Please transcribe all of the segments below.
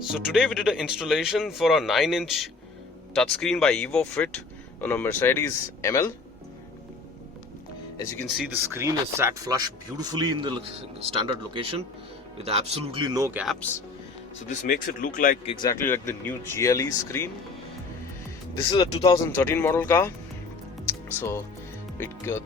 So today we did an installation for a 9-inch touchscreen by EVO fit on a Mercedes ML. As you can see, the screen is sat flush beautifully in the standard location with absolutely no gaps. So this makes it look like exactly like the new GLE screen. This is a 2013 model car. So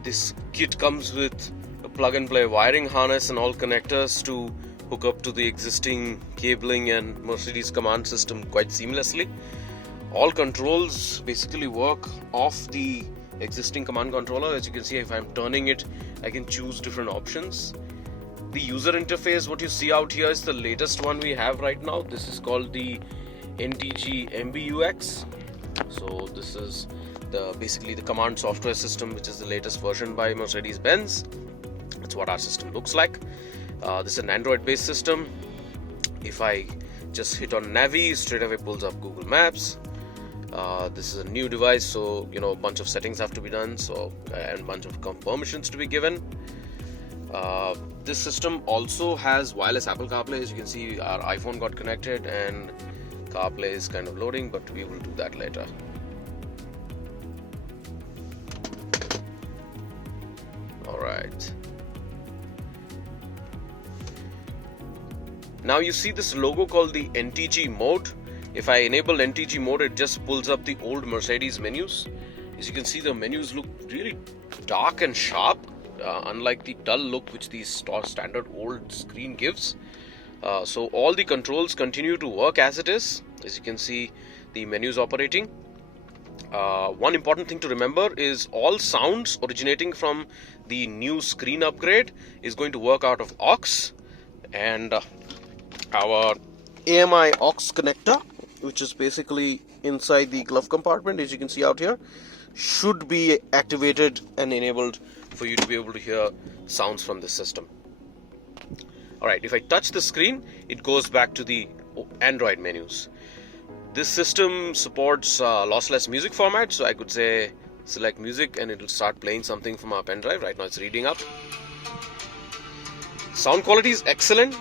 this kit comes with a plug-and-play wiring harness and all connectors to hook up to the existing cabling and Mercedes command system quite seamlessly. All controls basically work off the existing command controller. As you can see, if I'm turning it, I can choose different options. The user interface, what you see out here, is the latest one we have right now. This is called the NTG MBUX. So this is basically the command software system, which is the latest version by Mercedes Benz. That's what our system looks like. This is an Android based system. If I just hit on Navi, straight away pulls up Google Maps. This is a new device, so a bunch of settings have to be done, and a bunch of permissions to be given. This system also has wireless Apple Carplay. As you can see, our iPhone got connected and Carplay is kind of loading, but we will do that later. Alright. Now you see this logo called the NTG mode. If I enable NTG mode, it just pulls up the old Mercedes menus. As you can see, the menus look really dark and sharp, unlike the dull look which the standard old screen gives. So all the controls continue to work as it is. As you can see, the menus operating. One important thing to remember is all sounds originating from the new screen upgrade is going to work out of aux, and our AMI aux connector, which is basically inside the glove compartment, as you can see out here, should be activated and enabled for you to be able to hear sounds from the system. Alright, if I touch the screen, it goes back to the Android menus. This system supports lossless music format, so I could say select music and it will start playing something from our pen drive. Right now it's reading up. Sound quality is excellent.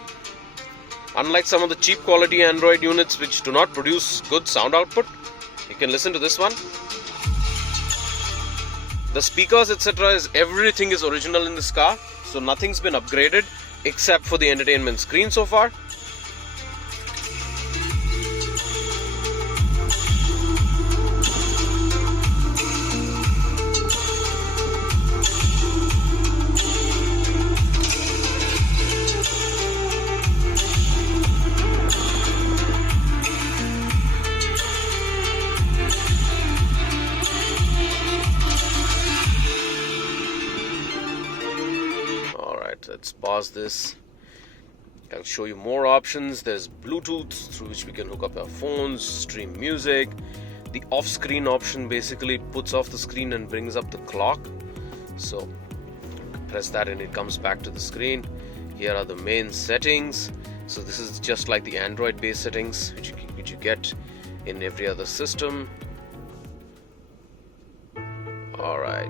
Unlike some of the cheap quality Android units which do not produce good sound output, you can listen to this one. The speakers, etc., everything is original in this car, so nothing's been upgraded except for the entertainment screen so far. Let's pause this. I'll show you more options. There's Bluetooth, through which we can hook up our phones, stream music. The off-screen option basically puts off the screen and brings up the clock. So press that and it comes back to the screen. Here are the main settings. So this is just like the Android-based settings which you get in every other system. Alright.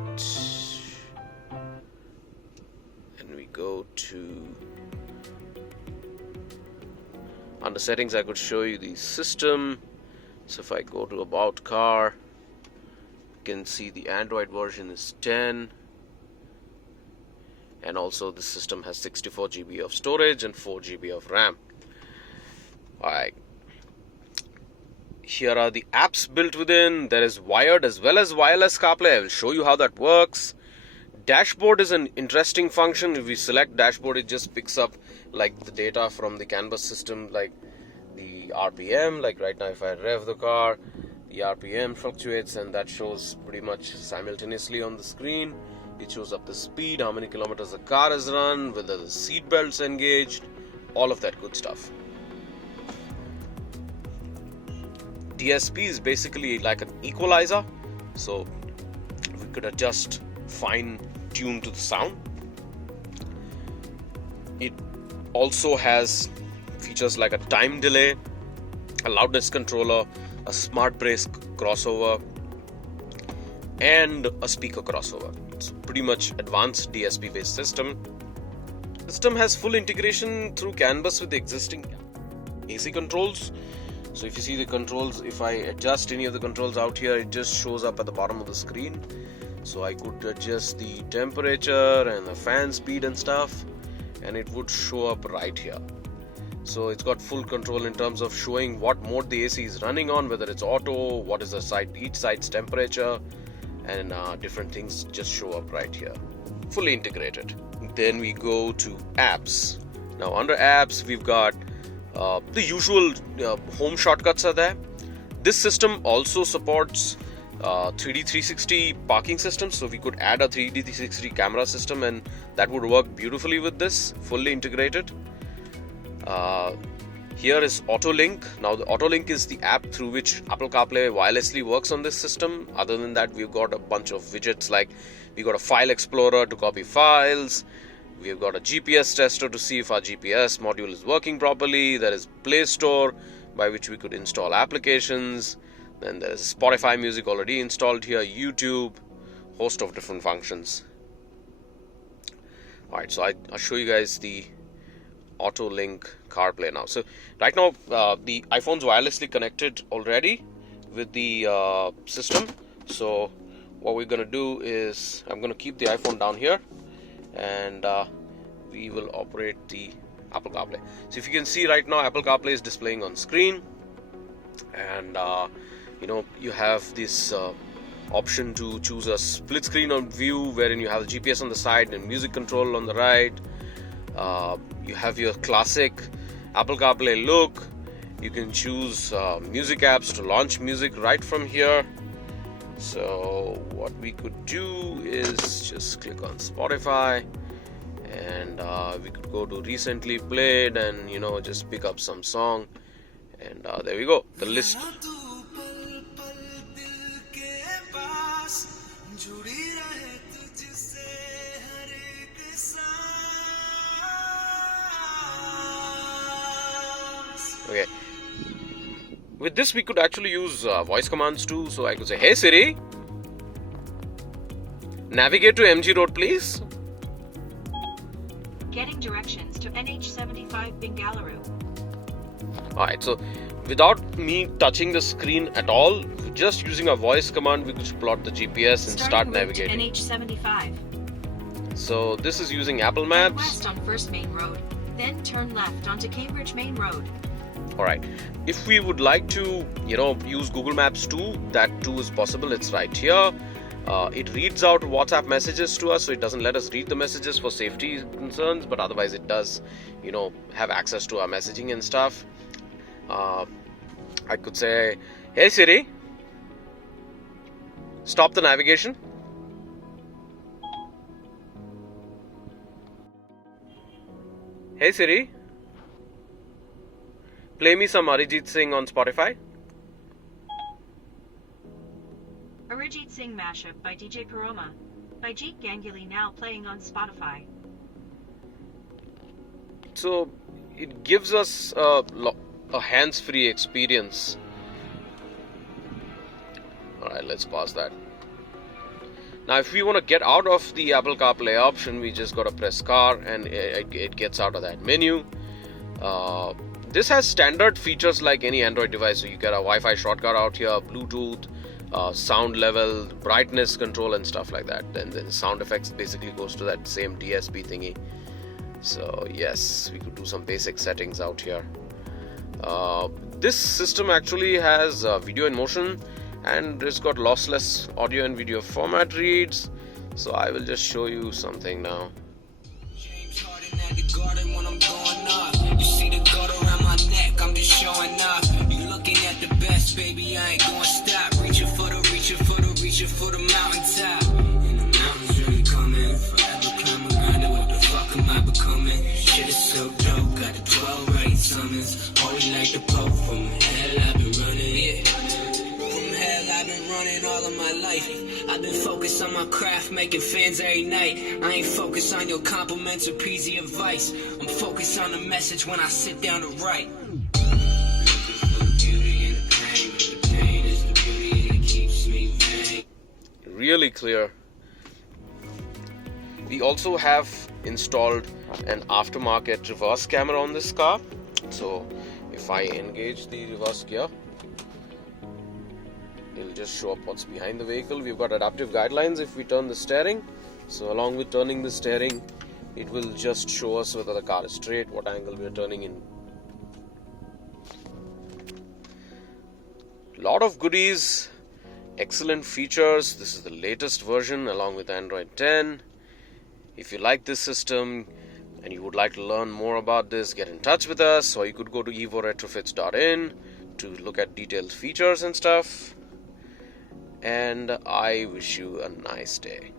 Go to under settings. I could show you the system. So if I go to about car, you can see the Android version is 10, and also the system has 64 GB of storage and 4 GB of RAM. Alright, here are the apps built within. There is wired as well as wireless CarPlay. I will show you how that works. Dashboard is an interesting function. If we select dashboard, it just picks up like the data from the canvas system, like the RPM. Like right now, if I rev the car, the RPM fluctuates and that shows pretty much simultaneously on the screen. It shows up the speed, how many kilometers the car has run, whether the seat belt's engaged, all of that good stuff. DSP is basically like an equalizer, so we could adjust fine tune to the sound. It also has features like a time delay, a loudness controller, a smart brace crossover, and a speaker crossover. It's pretty much advanced DSP based system. System has full integration through CAN bus with the existing AC controls. So if you see the controls, if I adjust any of the controls out here, it just shows up at the bottom of the screen. So I could adjust the temperature and the fan speed and stuff, and it would show up right here. So it's got full control in terms of showing what mode the AC is running on, whether it's auto, what is the each side's temperature, and different things just show up right here. Fully integrated. Then we go to apps. Now under apps, we've got the usual home shortcuts are there. This system also supports 3D 360 parking system, so we could add a 3D 360 camera system, and that would work beautifully with this, fully integrated. Here is AutoLink. Now the AutoLink is the app through which Apple CarPlay wirelessly works on this system. Other than that, we've got a bunch of widgets, like we've got a file explorer to copy files. We've got a GPS tester to see if our GPS module is working properly. There is Play Store by which we could install applications. Then there's Spotify music already installed here, YouTube, host of different functions. Alright, so I'll show you guys the AutoLink CarPlay now. So right now the iPhone's wirelessly connected already with the system. So what we're going to do is I'm going to keep the iPhone down here, and we will operate the Apple CarPlay. So if you can see right now, Apple CarPlay is displaying on screen, and you have this option to choose a split screen on view, wherein you have the GPS on the side and music control on the right. You have your classic Apple CarPlay look. You can choose music apps to launch music right from here. So what we could do is just click on Spotify, and we could go to recently played and just pick up some song, and there we go, the list. Okay, with this we could actually use voice commands too. So I could say, "Hey Siri, navigate to MG Road please." Getting directions to NH75 Bengaluru. Alright, so without me touching the screen at all, just using a voice command, we could plot the GPS and start navigating. NH75. So this is using Apple Maps. West on First Main Road, then turn left onto Cambridge Main Road. Alright, if we would like to, use Google Maps too, that too is possible. It's right here. It reads out WhatsApp messages to us, so it doesn't let us read the messages for safety concerns, but otherwise it does, have access to our messaging and stuff. I could say, "Hey Siri, stop the navigation." "Hey Siri, play me some Arijit Singh on Spotify." Arijit Singh mashup by DJ Paroma by Jeet Ganguly now playing on Spotify. So it gives us a hands-free experience. Alright, let's pause that. Now if we want to get out of the Apple CarPlay option, we just got to press car, and it gets out of that menu. This has standard features like any Android device. So you get a Wi-Fi shortcut out here, Bluetooth, sound level, brightness control and stuff like that. Then the sound effects basically goes to that same DSP thingy. So yes, we could do some basic settings out here. This system actually has video in motion, and it's got lossless audio and video format reads. So I will just show you something now. You see the gold around my neck, I'm just showing up. You looking at the best, baby, I ain't gonna stop. Reaching for the mountaintop. And the mountains really coming. Forever climbing around it, what the fuck am I becoming? Shit is so dope, got the 12 right summons. Always like the Pope, from hell I've been running, yeah. From hell I've been running all of my life. I've been focused on my craft, making fans every night. I ain't focused on your compliments or peasy advice. I'm focused on the message when I sit down to write. Really clear. We also have installed an aftermarket reverse camera on this car. So if I engage the reverse gear, it'll just show up what's behind the vehicle. We've got adaptive guidelines if we turn the steering. So along with turning the steering, it will just show us whether the car is straight, what angle we are turning in. Lot of goodies, excellent features. This is the latest version along with Android 10. If you like this system and you would like to learn more about this, get in touch with us, or you could go to evoretrofits.in to look at detailed features and stuff. And I wish you a nice day.